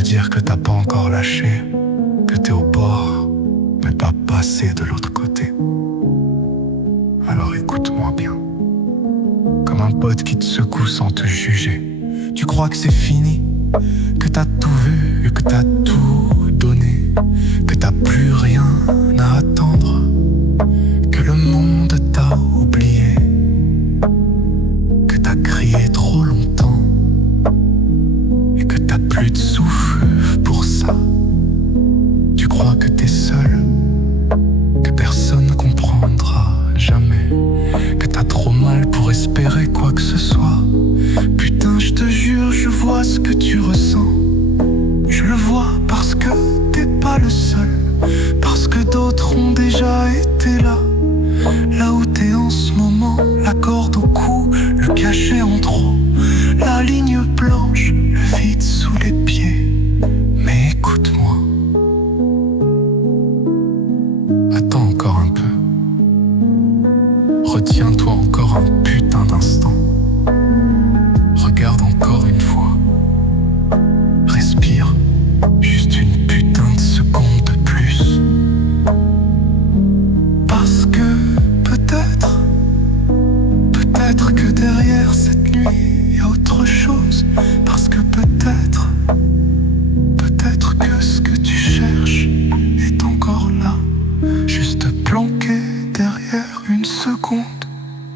veut dire que t'as pas encore lâché, que t'es au bord, mais pas passé de l'autre côté. Alors écoute-moi bien, comme un pote qui te secoue sans te juger. Tu crois que c'est fini, que t'as tout vu et que t'as tout donné, que t'as plus rien à attendre, que le monde t'a oublié, que t'as crié trop longtemps et que t'as plus de souffle pour ça. Tu crois que t'es seul, que personne ne comprendra jamais, que t'as trop mal pour espérer quoi que ce soit. Putain, je te jure, je vois ce que tu ressens. Je le vois parce que t'es pas le seul, parce que d'autres ont déjà été là. Là où t'es en ce moment, la corde au cou, le cachet en trop, la ligne blanche, le vide sous les pieds. Mais écoute-moi, attends encore un peu, retiens-toi encore un putain d'instant. Regarde encore une fois, respire, juste une putain de seconde de plus. Parce que peut-être que derrière cette nuit y a autre chose. Parce que peut-être que ce que tu cherches est encore là, juste planqué derrière une seconde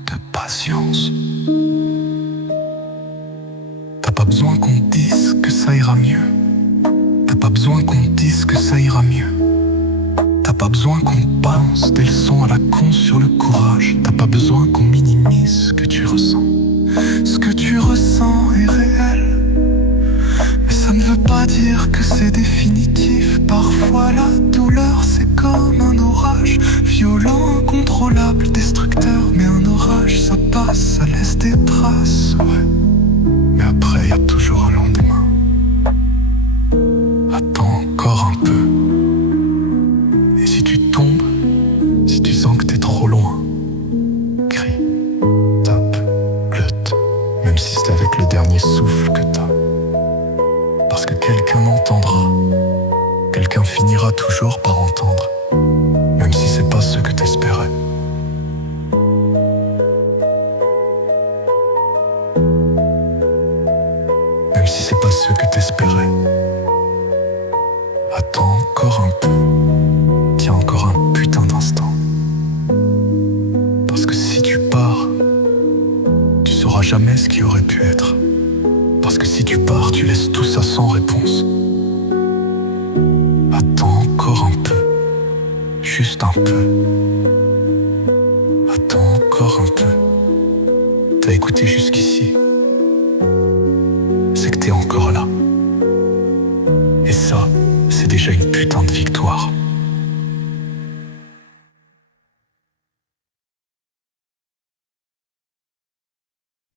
de patience. T'as pas besoin qu'on te dise que ça ira mieux. T'as pas besoin qu'on te dise que ça ira mieux. T'as pas besoin qu'on te balance des leçons à la con sur le courage. T'as pas besoin qu'on minimise ce que tu ressens. Ce que tu ressens est réel, mais ça ne veut pas dire que c'est définitif. Parfois la douleur c'est comme un orage, violent, incontrôlable, destructeur. Mais un orage ça passe, ça laisse des traces, ouais. Mais après y a toujours un lendemain. Attends encore un peu. Et si tu tombes, si tu sens que t'es trop loin, crie, tape, lutte, même si c'est avec le dernier souffle que t'as. Parce que quelqu'un entendra, quelqu'un finira toujours par entendre, même si c'est pas ce que t'espérais. Même si c'est pas ce que t'espérais. Attends encore un peu. Tiens encore un putain d'instant. Parce que si tu pars, tu sauras jamais ce qui aurait pu être. Parce que si tu pars, tu laisses tout ça sans réponse. Attends encore un peu. Juste un peu. Attends encore un peu. T'as écouté jusqu'ici, c'est que t'es encore là. Et ça, c'est déjà une putain de victoire.